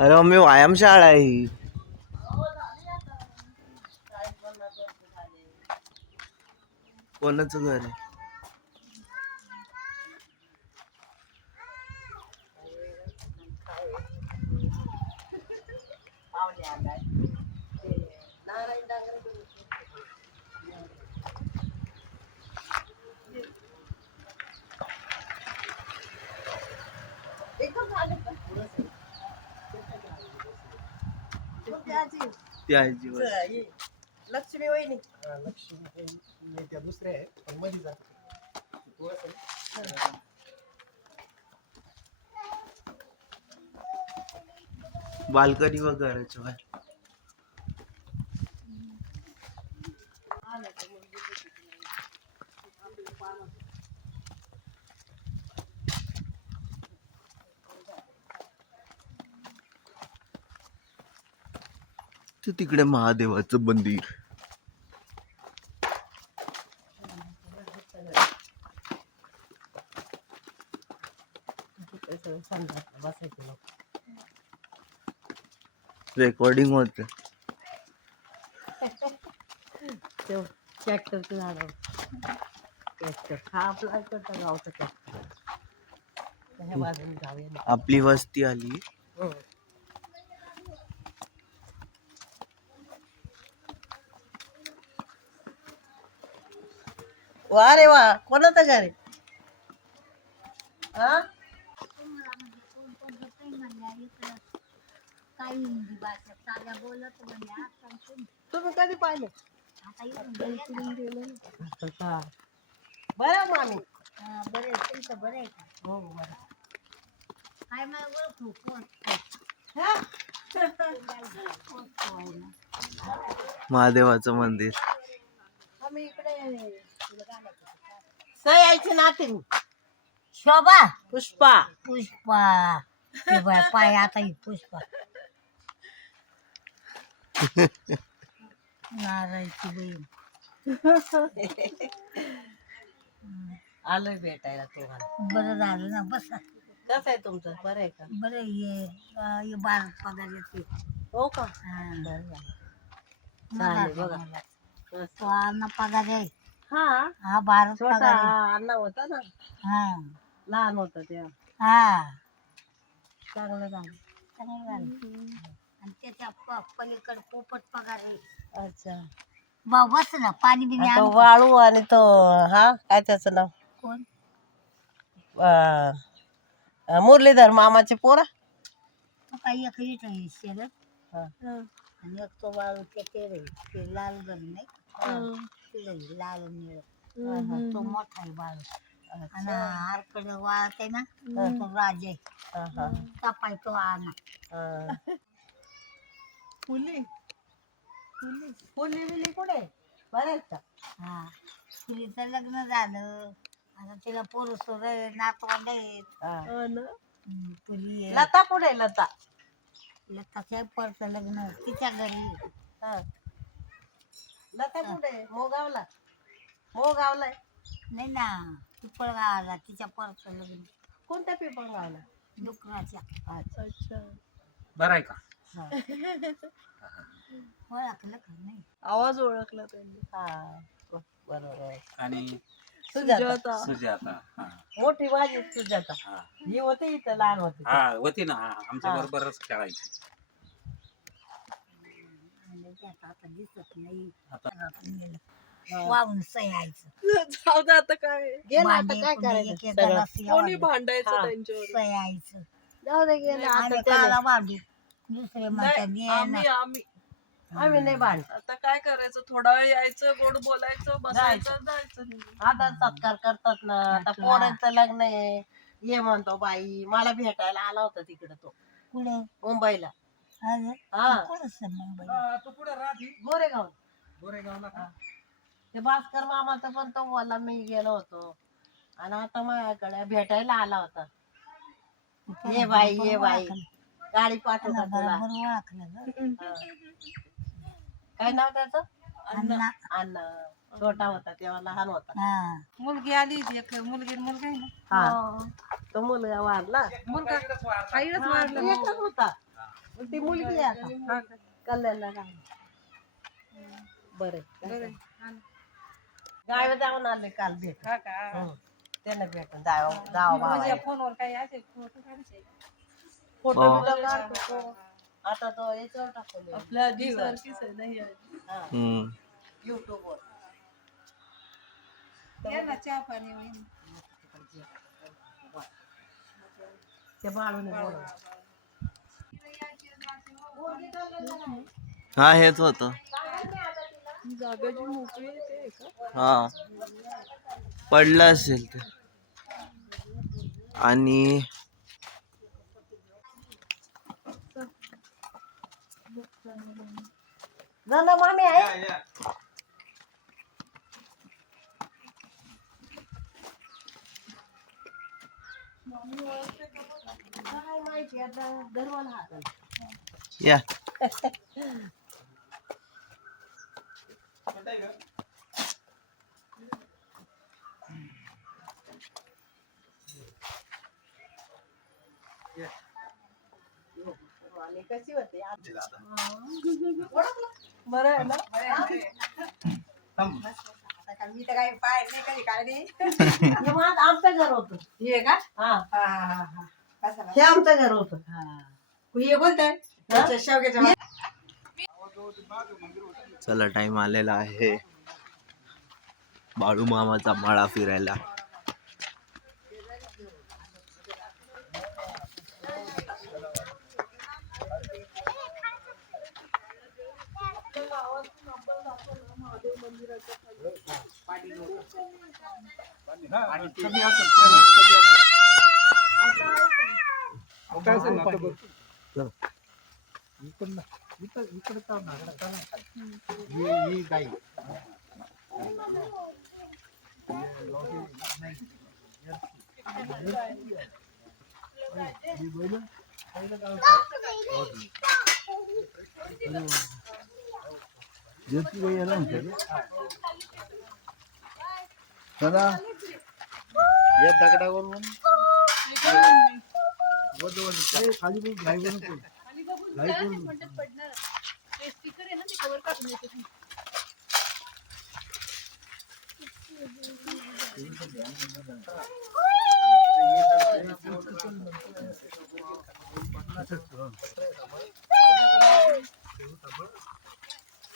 अरे मम्मी व्यायामशाळा आहे ही. कोणाचं घर आहे? ती आजी बस. लक्ष्मी वहिनी लक्ष्मी त्या दुसऱ्या आहे पण मध्ये जात बाल्कनी व घराच्या बाहेर. ते तिकडे महादेवाचं मंदिर. बसायचं लोक रेकॉर्डिंग होत. ट्रॅक्टरचं झाड ट्रॅक्टर हा आपला इकडचा गावचा ट्रॅक्टर त्या बाजूने जाऊया. आपली वस्ती आली. वा रे वा कोणाचा घर आहे हा तुम्ही कधी पाहिले बरं मामी बरे तुमचं बरं आहे का? हो बरं काय मला ओळखू कोण? महादेवाचं मंदिर. आम्ही इकडे सयायची नाते शोभा पुष्पा पुष्पा ते बाय पाय आता ही पुष्पा नारायची बहीण आलोय भेटायला तुम्हाला बरं झालं ना बस कसं आहे तुमचं बरं आहे का बरं ये बारा पगार येते हो का हा. बरं झालं मला चालेल बघा मला. तो अण्णा पगार आहे हा हा बारा छोटा पगार आहे. अण्णा होता ना हा लहान होता तेव्हा हा चांगलं झालं चांगलं झालं आणि त्याच्या पलीकडे पोपट पगार आहे अच्छा बा बस ना पाणी बिणी आता आणू का? वाळू आणि तो हा काय त्याचं नाव कोण मुरलीधर मामाचे पोरा तो काही एक इट आहे शेरत हा. आणि एक तो वाळू ते लाल घर नाही ते लाल निळ तो मोठा आहे वाळू आणि आरकड वाळत आहे ना तो राज आहे कापाय तो आणा फुली फुली बिली कुठे बरेच का हा फुलीचं लग्न झालं आता तिला पोरं सोर नातवंड आहेत फुली आहे लता कुठे लता लताच्या पोरचं लग्न तिच्या घरी हा. लता कुठे मोगावला मोगावला नाही ना पिपळगावला तिच्या पोरचं लग्न कोणत्या पेपर गावला डुकराच्या अच्छा अच्छा बरं आहे का ओळखलं का नाही आवाज ओळखला त्यांनी हा बरोबर आहे आणि सुजाता सुजाता हा मोठी माझी सुजाता हा ही होती इथं लहान होती हा होती ना आमच्या बरोबरच खेळायची. आणि त्यात आता दिसत नाही आता घरातून गेलं. वाहून सयायचं जाऊ दे आता काय गेलं आता भांडे काय कुणी करायचं एक एक सगळं. ग्लास कोणी एवढं भांडायचं त्यांच्यावर सयायचं जाऊ दे गेलं आता आम्ही त्याने. काला भांडू दुसरे म्हणतात ये ना. आम्ही नाही भांड आता काय करायचं थोडा वेळ यायचं गोड बोलायचं बसायचं जायचं आदर सत्कार करतात ना आता पोरांचं लग्न आहे ये म्हणतो बाई मला भेटायला आला होता तिकडे तो पुढं मुंबईला आज हा कोणच मुंबई तू पुढे राहती गोरेगाव गोरेगावला का? ते भास्कर मामाचा पण तो बोलला मी गेलो होतो आणि आता माझ्याकडे भेटायला आला होता ये बाई ये बाई गाडी पाठवतो तुला बरोबर ओळखलं ग. काय नाव त्याचं अण्णा. अण्णा छोटा होता तेव्हा लहान होता हा. मुलगी आली एक मुलगी मुलगा आहे ना हा तो मुलगा वारला मुलगा आईलाच मारलं एकच होता मग ती मुलगी आहे आता कल्याणला राहिली बरे गाव जाऊन आले काल भेट हा का त्याला भेटून जावा माझ्या फोनवर काही असेल फोटो काढायचे फोटो हो. बिटो काढतो तो. आता तो याच्यावर टाकवले आपल्या सारखीच आहे नाही हम्म. युट्यूब वर ना चहा पाणी होईल ते बाळूने बोलवलं. हा हेच होत. जागाची मोकळी आहे ते का हा पडलं असेल ते. आणि झालं मामी आहे काय माहिती आता गरवाला हात या आणि कशी होते बरं आहे ना मी तर काही पाय नाही कधी काय नाही आमचं घर होतं हे का हा हे आमचं घर होतं हे बोलताय शेवग्याच्या चला टाइम आलेला आहे बाळू मामाचा माळा फिरायला. ही गाई या दगडावरून खाली गाई बनवतो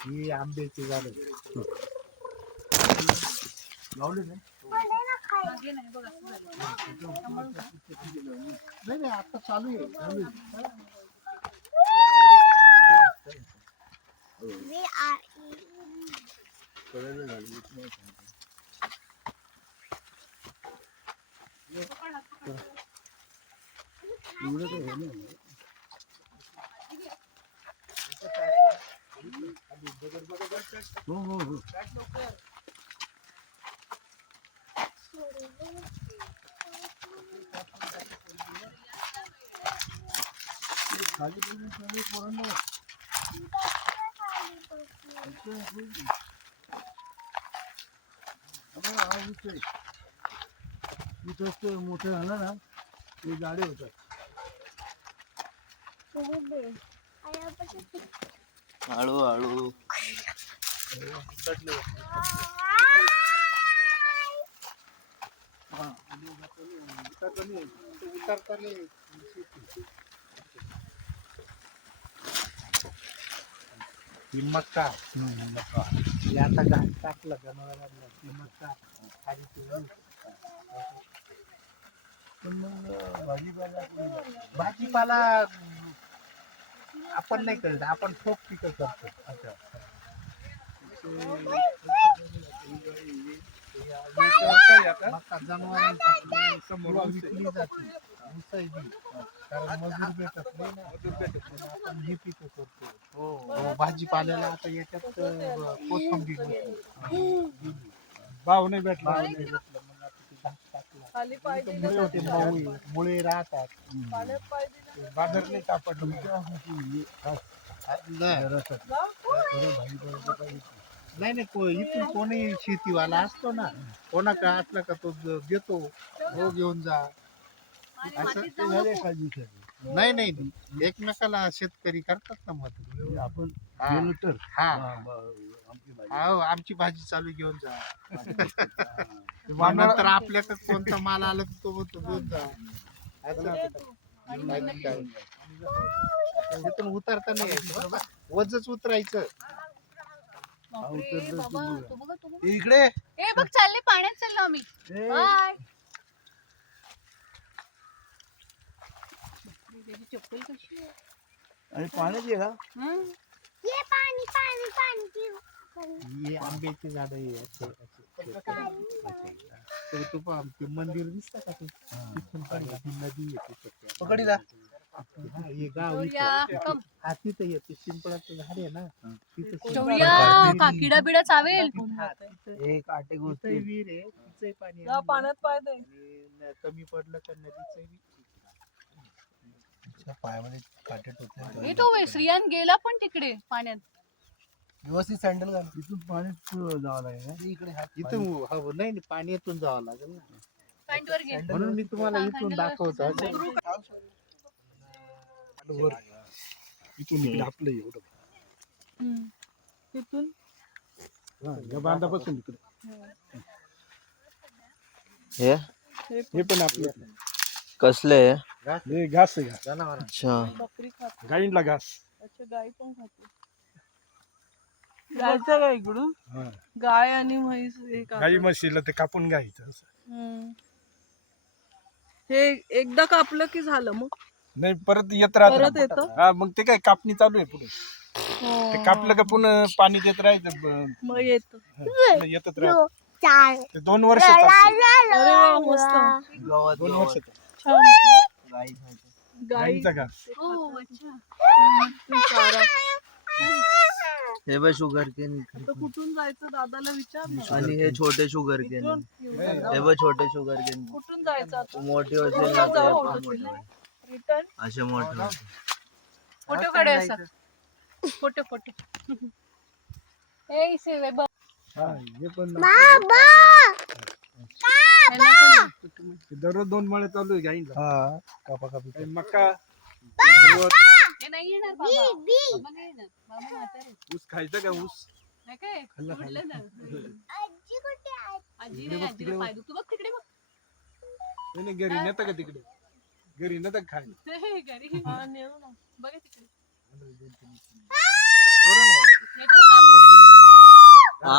ही आंब्याची झाडं लावले नाही नाही आता चालू आहे मोठे झालं ना ते झाडे होतात हळू हळू ही मक्का हे आता घास टाकलं जनावरांना ती मक्का खाली ठेवली. पण मग भाजीपाला आपण नाही करत आपण ठोक पिकं करतो असं मक्का जनावरांना विकली जाते मुसळी कारण मजूर भेटत नाही ना आपण ही पिकं करतो हो भाजीपाल्याला आता याच्यात कोथिंबीर भाव नाही भेटला मग आता ते घास टाकला खाली पाय इथं दिले मुळे तर होते पाण्यात मऊ मुळे राहतात पाण्यात पाय दिले बाजार नाही सापडलं नाही नाही इथून कोणी शेतीवाला असतो ना कोणा का असला का तो देतो हो घेऊन जा असं नाही नाही एकमेकाला शेतकरी करतात ना मदत आपण हा हो आमची भाजी चालू घेऊन जा मग नंतर आपल्याकडे कोणता माल आला तर तो म्हणतो घेऊन जा असं नाही काय. तिथून उतरता नाही यायचं बघा. वजच उतरायचं इकडे ए बघ चालले पाण्यात चाललो आम्ही बाय चप्पल कशी आहे आणि पाण्याची आहे का हे आंब्याची झाड ते मंदिर दिसतं का ते तिथून पाणी ती नदी येते पकडीला हे गाव इथं. शौर्या कम हा तिथं येते पिंपळाचं झाड आहे ना तिथं शौर्या काकीडा बिडा चावेल एक आटे तिथं गोष्टी विहीर आहे तिचंही पाणी जा आहे. पाण्यात पाय दे आणि कमी पडलं तर नदीचं पायामध्ये काटे टोचले ए तो श्रियान गेला पण तिकडे पाण्यात व्यवस्थित सँडल घाल तिथून पाण्यात जावं लागेल इकडे इथून नाही नाही पाण्यातून जावं लागेल ना पॅन्ट वर घे म्हणून मी तुम्हाला इथून दाखवतो इथून इकडे आपलं एवढं तिथून या बांधापासून इकडे हे हे पण आपलं कसले हे घास आहे घास अच्छा बकरी खाते गाईंला घास अच्छा गाय पण खाते जायचं का इकडून हा. गाय आणि म्हैस हे कापतात. गाई म्हशीला ते कापून घ्यायचं हम्म. हे एकदा कापलं की झालं मग नाही परत येत परत येतं हा मग ते काय कापणी चालू आहे पुढे हो. ते कापलं का पुन्हा पाणी देत राहायचं मग येत येतच राहत ते 2 वर्ष अरे वा मस्त गवत 2 वर्ष छान गाई खायचं. गाई गाईचा घास हो अच्छा चारा. हे बघ शुगर केन आता कुठून जायचं दादाला विचार ना. आणि हे छोटे शुगर केन इथून येऊन जा. हे बघ छोटे शुगर केन कुठून जायचं आता मोठे होते कुठून ना ते जाऊ पण होतं मोठे तिला? होते. रिटर्न असे मोठे होते. फोटो काढे असं फोटो फोटो ए इसे बघ हे पण ह्याला पण दररोज 2 मळे चालू आहे गाईंला कापा मका हे नाही येणार बाबा बाबा नाही येणार बाबा म्हातारे ऊस खायचा का ऊस नाही काय सोडलं ना आजी नाही आजीला पाय दुखतो बघ तिकडे बघ नाही घरी नेता का तिकडे घरी नेता का खायला ते घरी हा नेऊ ना बघा तिकडे सोडा ना वरती.